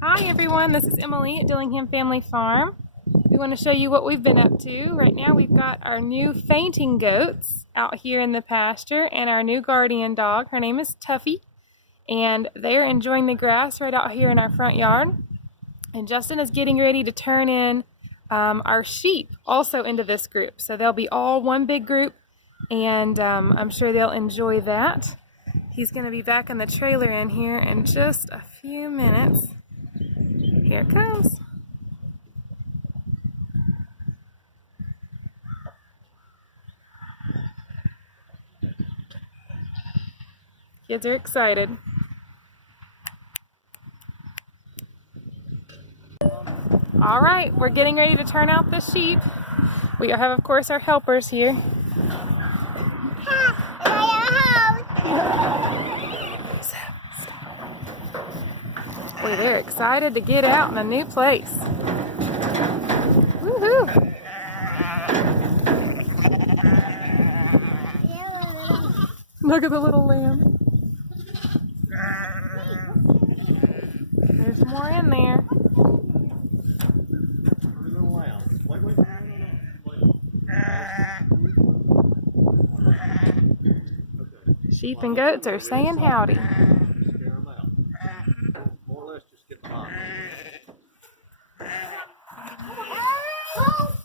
Hi everyone, this is Emily at Dillingham Family Farm. We want to show you what we've been up to. Right now we've got our new fainting goats out here in the pasture and our new guardian dog. Her name is Tuffy, and they're enjoying the grass right out here in our front yard. And Justin is getting ready to turn in our sheep also into this group. So they'll be all one big group, and I'm sure they'll enjoy that. He's going to be back in the trailer in here in just a few minutes. Here it comes. Kids are excited. All right, we're getting ready to turn out the sheep. We have, of course, our helpers here. Boy, they're excited to get out in a new place. Woohoo! Look at the little lamb. There's more in there. Sheep and goats are saying howdy.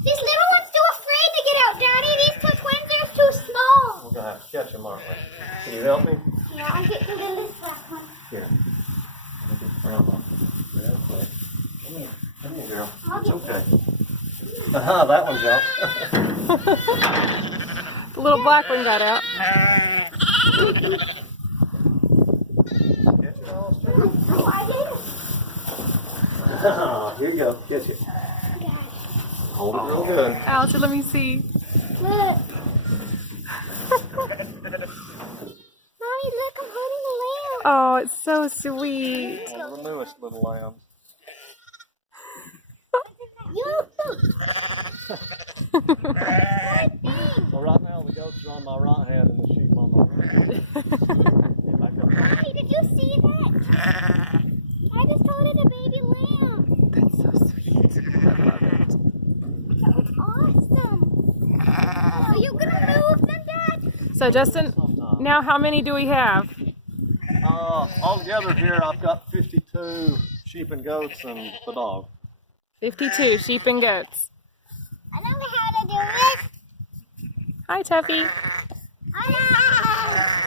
These little ones too afraid to get out, Daddy. These two twins are too small. We're going to have to catch them, aren't we? Can you help me? Yeah, I'll get to this last one. Here. Come here, girl. It's okay. Aha, that one jumped. The little black one got out. Catch it all straight. Oh, I did. Oh, here you go. Catch it. Hold it real good. Alistair, let me see. Look. Mommy, look, I'm holding the lamb. Oh, it's so sweet. One of the newest little lambs. Well, right now the goats are on my right hand and the sheep on my left. Mommy, did you see that? I just holding a baby lamb. That's so sweet. That was awesome. Are you going to move them, Dad? So Justin, now how many do we have? Altogether here I've got 52 sheep and goats and the dog. 52 sheep and goats. I know how to do it. Hi, Tuffy. I know.